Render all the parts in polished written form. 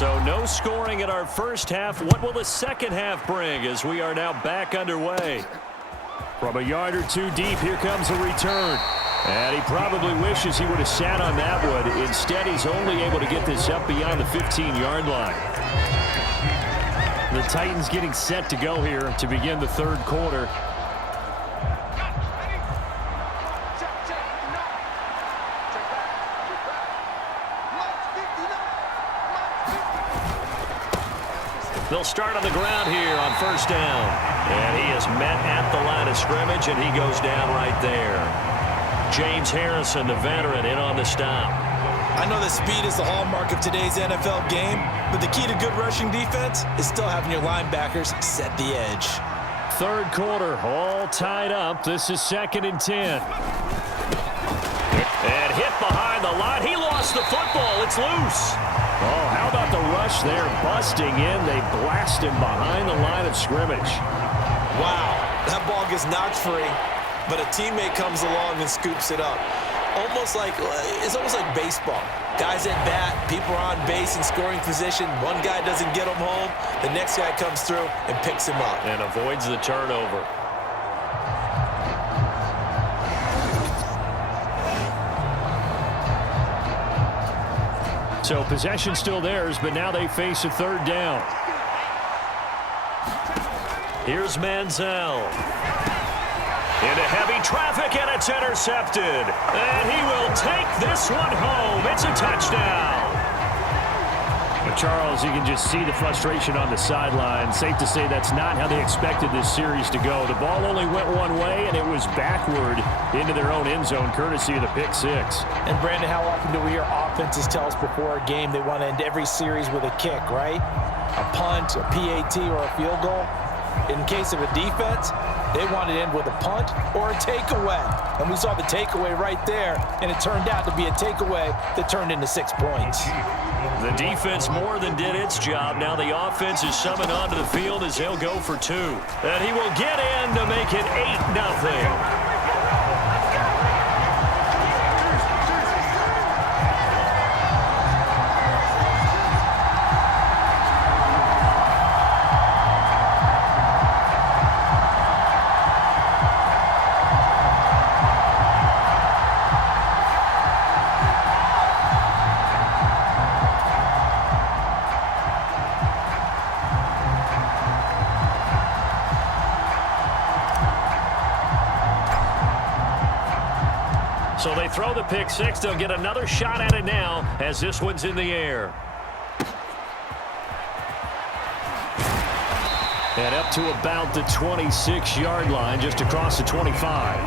So no scoring in our first half. What will the second half bring as we are now back underway? From a yard or two deep, here comes a return. And he probably wishes he would have sat on that one. Instead, he's only able to get this up beyond the 15-yard line. The Titans getting set to go here to begin the third quarter. They'll start on the ground here on first down. And he is met at the line of scrimmage, and he goes down right there. James Harrison, the veteran, in on the stop. I know that speed is the hallmark of today's NFL game, but the key to good rushing defense is still having your linebackers set the edge. Third quarter, all tied up. This is 2nd and 10. And hit behind the line. He lost the football. It's loose. Oh, how about the rush there? Busting in. They blast him behind the line of scrimmage. Wow, that ball gets knocked free, but a teammate comes along and scoops it up. It's almost like baseball. Guys at bat, people are on base in scoring position. One guy doesn't get him home. The next guy comes through and picks him up. And avoids the turnover. So possession still theirs, but now they face a third down. Here's Manziel. Into heavy traffic, and it's intercepted. And he will take this one home. It's a touchdown. Charles, you can just see the frustration on the sideline. Safe to say that's not how they expected this series to go. The ball only went one way, and it was backward into their own end zone, courtesy of the pick six. And, Brandon, how often do we hear offenses tell us before a game they want to end every series with a kick, right? A punt, a PAT, or a field goal. In case of a defense, they want to end with a punt or a takeaway. And we saw the takeaway right there, and it turned out to be a takeaway that turned into 6 points. The defense more than did its job. Now the offense is summoned onto the field as they'll go for 2. And he will get in to make it 8-0. So they throw the pick six. They'll get another shot at it now as this one's in the air. And up to about the 26-yard line, just across the 25.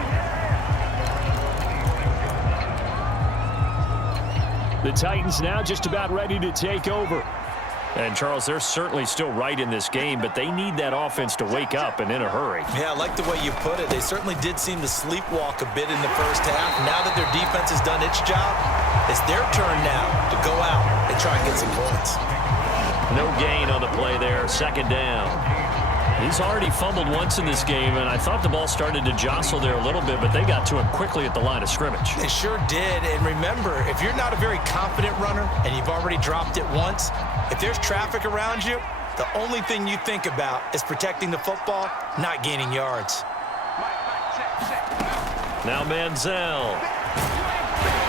The Titans now just about ready to take over. And, Charles, they're certainly still right in this game, but they need that offense to wake up and in a hurry. Yeah, I like the way you put it. They certainly did seem to sleepwalk a bit in the first half. Now that their defense has done its job, it's their turn now to go out and try and get some points. No gain on the play there, 2nd down. He's already fumbled once in this game, and I thought the ball started to jostle there a little bit, but they got to him quickly at the line of scrimmage. They sure did, and remember, if you're not a very confident runner and you've already dropped it once, if there's traffic around you, the only thing you think about is protecting the football, not gaining yards. Now Manziel.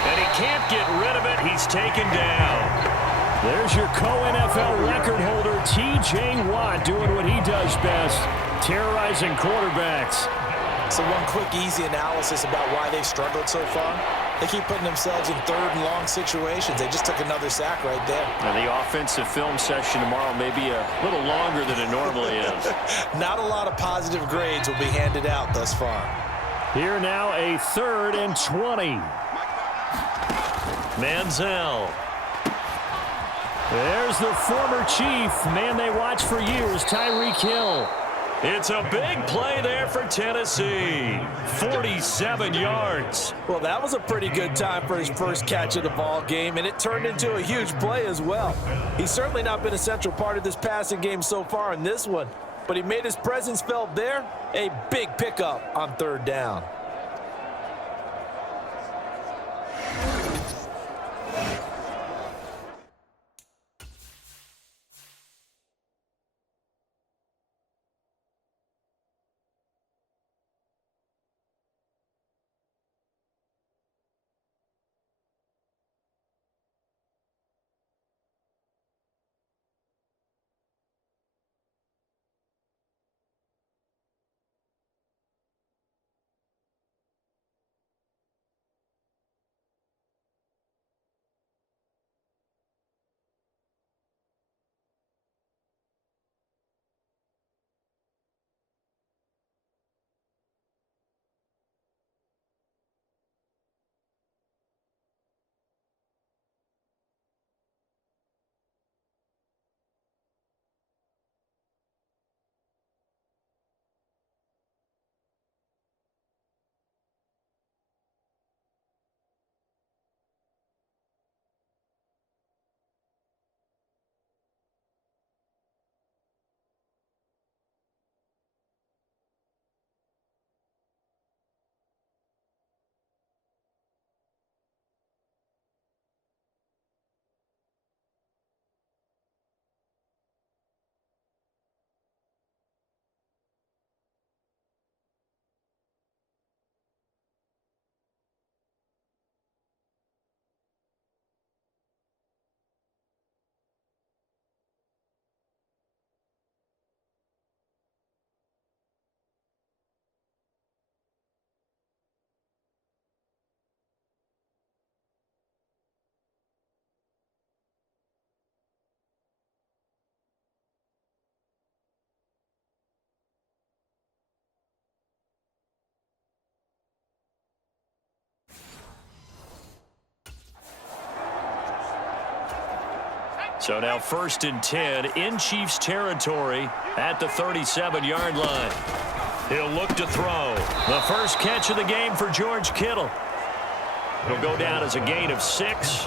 And he can't get rid of it. He's taken down. There's your co-NFL record holder, T.J. Watt, doing what he does best, terrorizing quarterbacks. So one quick, easy analysis about why they've struggled so far. They keep putting themselves in 3rd and long situations. They just took another sack right there. And the offensive film session tomorrow may be a little longer than it normally is. Not a lot of positive grades will be handed out thus far. Here now, a 3rd and 20. Manziel. There's the former Chief, man they watched for years, Tyreek Hill. It's a big play there for Tennessee. 47 yards. Well, that was a pretty good time for his first catch of the ball game, and it turned into a huge play as well. He's certainly not been a central part of this passing game so far in this one, but he made his presence felt there. A big pickup on 3rd down. So now 1st and 10 in Chiefs territory at the 37-yard line. He'll look to throw. The first catch of the game for George Kittle. It'll go down as a gain of 6,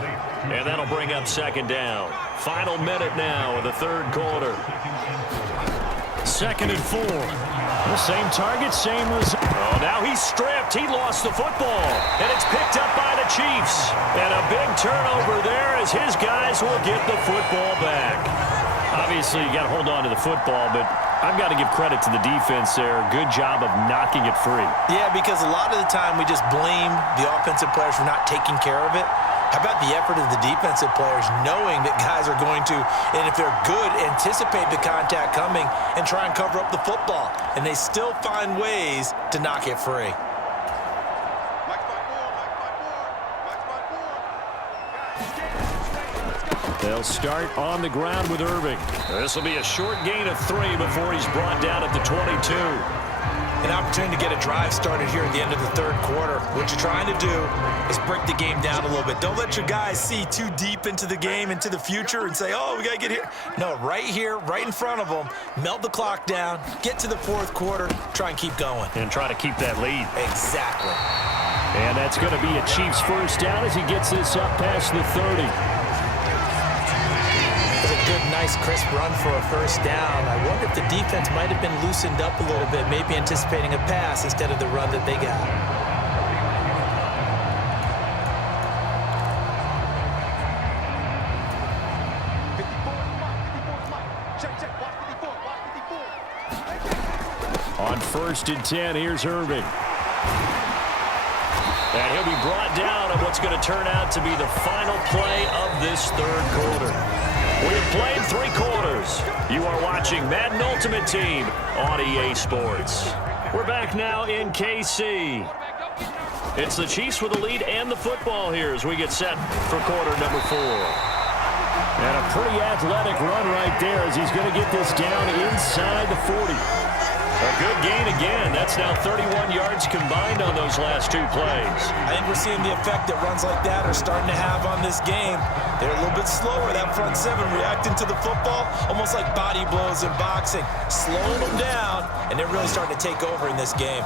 and that'll bring up 2nd down. Final minute now of the 3rd quarter. 2nd and 4. The same target, same result. Oh, now he's stripped. He lost the football, and it's picked up by the Chiefs. And a big turnover there as his guys will get the football back. Obviously, you got to hold on to the football, but I've got to give credit to the defense there. Good job of knocking it free. Yeah, because a lot of the time we just blame the offensive players for not taking care of it. How about the effort of the defensive players knowing that guys are going to, and if they're good, anticipate the contact coming and try and cover up the football. And they still find ways to knock it free. They'll start on the ground with Irving. This will be a short gain of 3 before he's brought down at the 22. An opportunity to get a drive started here at the end of the 3rd quarter. What you're trying to do is break the game down a little bit. Don't let your guys see too deep into the game, into the future, and say, oh, we got to get here. No, right here, right in front of them, melt the clock down, get to the 4th quarter, try and keep going. And try to keep that lead. Exactly. And that's going to be a Chiefs first down as he gets this up past the 30. Good, nice, crisp run for a first down. I wonder if the defense might have been loosened up a little bit, maybe anticipating a pass instead of the run that they got. On 1st and 10, here's Irving. And he'll be brought down on what's going to turn out to be the final play of this 3rd quarter. We have played 3 quarters. You are watching Madden Ultimate Team on EA Sports. We're back now in KC. It's the Chiefs with the lead and the football here as we get set for quarter number 4. And a pretty athletic run right there as he's going to get this down inside the 40. A good gain again. That's now 31 yards combined on those last 2 plays. I think we're seeing the effect that runs like that are starting to have on this game. They're a little bit slower, that front 7, reacting to the football, almost like body blows in boxing, slowing them down, and they're really starting to take over in this game.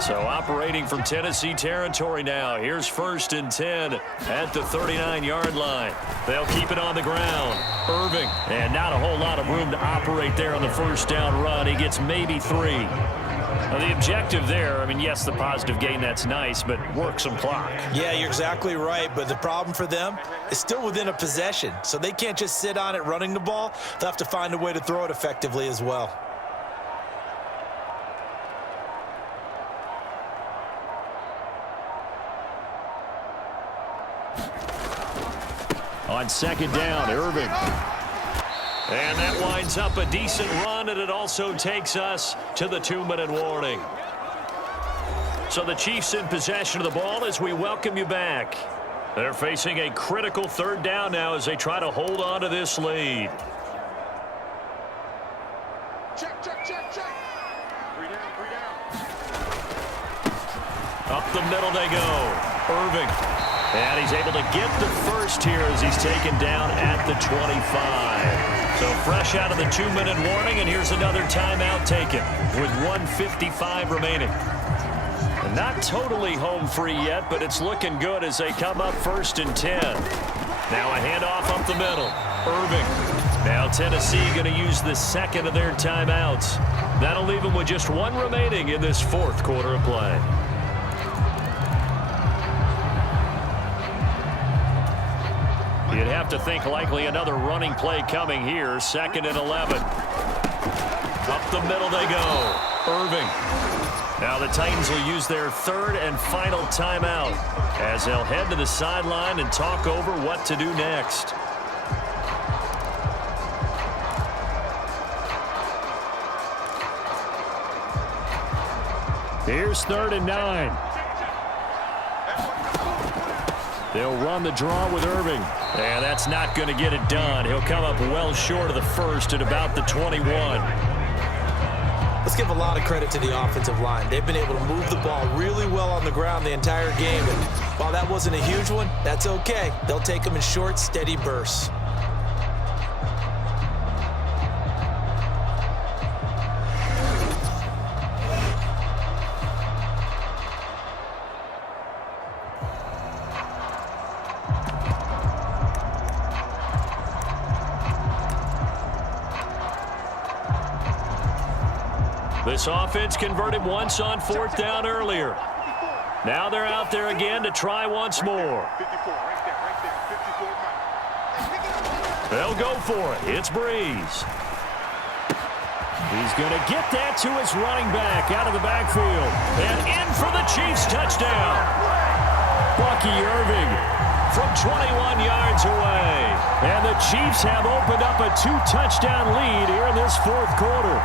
So operating from Tennessee territory now. Here's 1st and 10 at the 39-yard line. They'll keep it on the ground. Irving. And not a whole lot of room to operate there on the first down run. He gets maybe 3. Now the objective there, I mean, yes, the positive gain, that's nice, but work some clock. Yeah, you're exactly right, but the problem for them is still within a possession, so they can't just sit on it running the ball. They'll have to find a way to throw it effectively as well. On 2nd down, Irving. And that winds up a decent run, and it also takes us to the 2-minute warning. So the Chiefs in possession of the ball as we welcome you back. They're facing a critical 3rd down now as they try to hold on to this lead. Check. 3 down. Up the middle they go. Irving. And he's able to get the first here as he's taken down at the 25. So fresh out of the 2-minute warning, and here's another timeout taken with 1:55 remaining. And not totally home free yet, but it's looking good as they come up 1st and 10. Now a handoff up the middle. Irving. Now Tennessee going to use the 2nd of their timeouts. That'll leave them with just 1 remaining in this 4th quarter of play. You'd have to think likely another running play coming here. 2nd and 11. Up the middle they go. Irving. Now the Titans will use their 3rd and final timeout as they'll head to the sideline and talk over what to do next. Here's 3rd and 9. They'll run the draw with Irving. And that's not going to get it done. He'll come up well short of the 1st at about the 21. Let's Let's give a lot of credit to the offensive line. They've been able to move the ball really well on the ground the entire game. And while that wasn't a huge one, that's okay. They'll take them in short, steady bursts. This offense converted once on 4th down earlier. Now they're out there again to try once more. They'll go for it. It's Breeze. He's going to get that to his running back out of the backfield. And in for the Chiefs touchdown. Bucky Irving from 21 yards away. And the Chiefs have opened up a 2-touchdown lead here in this 4th quarter.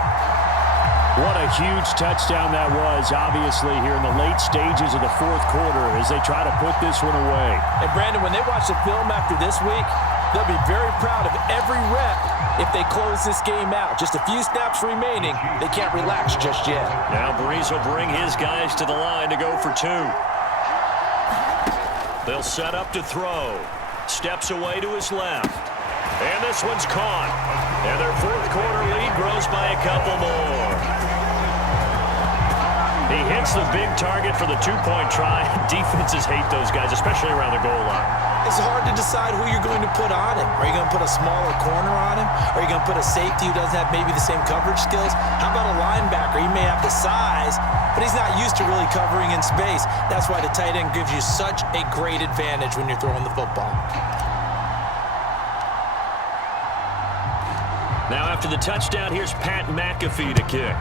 What a huge touchdown that was, obviously, here in the late stages of the 4th quarter as they try to put this one away. And, Brandon, when they watch the film after this week, they'll be very proud of every rep if they close this game out. Just a few snaps remaining. They can't relax just yet. Now Breeze will bring his guys to the line to go for 2. They'll set up to throw. Steps away to his left. And this one's caught. And their 4th quarter lead grows by a couple more. He hits the big target for the 2-point try. Defenses hate those guys, especially around the goal line. It's hard to decide who you're going to put on him. Are you going to put a smaller corner on him? Are you going to put a safety who doesn't have maybe the same coverage skills? How about a linebacker? He may have the size, but he's not used to really covering in space. That's why the tight end gives you such a great advantage when you're throwing the football. Now after the touchdown, here's Pat McAfee to kick.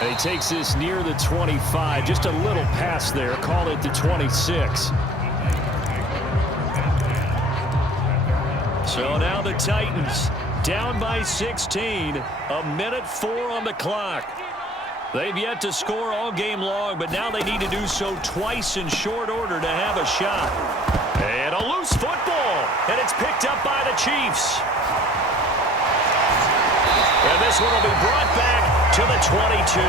And he takes this near the 25, just a little past there, call it the 26. So now the Titans down by 16, a minute 4 on the clock. They've yet to score all game long, but now they need to do so twice in short order to have a shot. And a loose football, and it's picked up by the Chiefs. And this one will be brought back to the 22.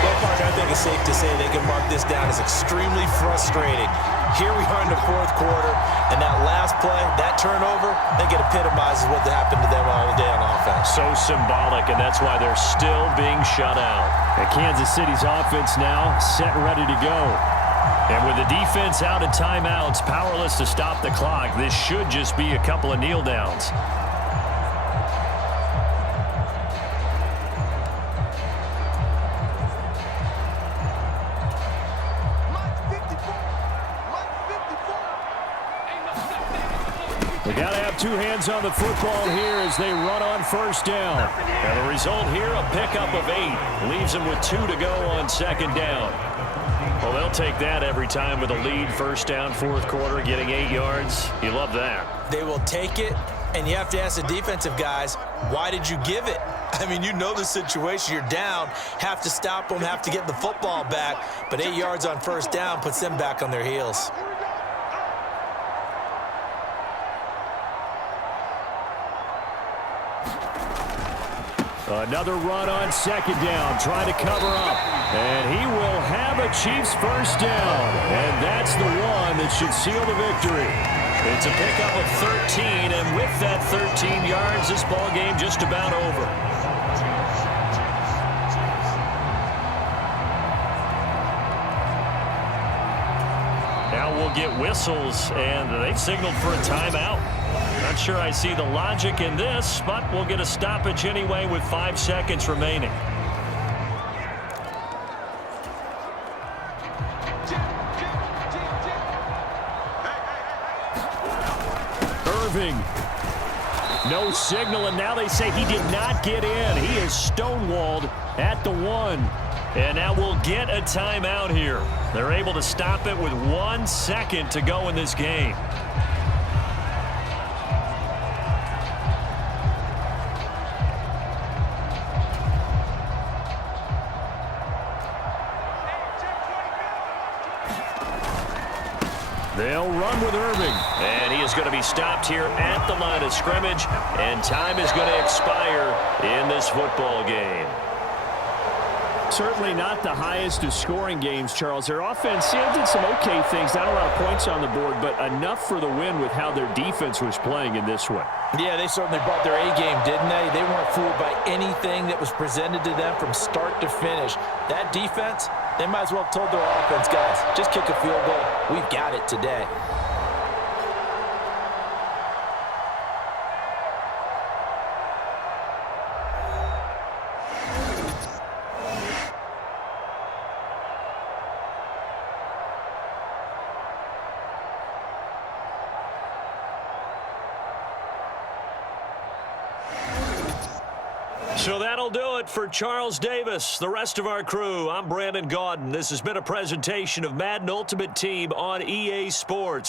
Well, Parker, I think it's safe to say they can mark this down as extremely frustrating. Here we are in the 4th quarter, and that last play, that turnover, I think it epitomizes what happened to them all day on offense. So symbolic, and that's why they're still being shut out. And Kansas City's offense now set and ready to go. And with the defense out of timeouts, powerless to stop the clock, this should just be a couple of kneel downs. They got to have 2 hands on the football here as they run on 1st down. And the result here, a pickup of 8. Leaves them with 2 to go on 2nd down. Well, they'll take that every time with a lead. 1st down, 4th quarter, getting 8 yards. You love that. They will take it, and you have to ask the defensive guys, why did you give it? I mean, you know the situation. You're down, have to stop them, have to get the football back. But 8 yards on 1st down puts them back on their heels. Another run on 2nd down, trying to cover up. And he will have a Chiefs 1st down. And that's the one that should seal the victory. It's a pickup of 13, and with that 13 yards, this ball game just about over. Now we'll get whistles, and they've signaled for a timeout. Not sure I see the logic in this, but we'll get a stoppage anyway with 5 seconds remaining. Irving. No signal, and now they say he did not get in. He is stonewalled at the 1. And now we'll get a timeout here. They're able to stop it with 1 second to go in this game. They'll run with Irving. And he is going to be stopped here at the line of scrimmage, and time is going to expire in this football game. Certainly not the highest of scoring games, Charles. Their offense did some okay things. Not a lot of points on the board, but enough for the win with how their defense was playing in this one. Yeah, they certainly brought their A-game, didn't they? They weren't fooled by anything that was presented to them from start to finish. That defense, they might as well have told their offense, guys, just kick a field goal. We've got it today. So that'll do it for Charles Davis, the rest of our crew. I'm Brandon Gaudin. This has been a presentation of Madden Ultimate Team on EA Sports.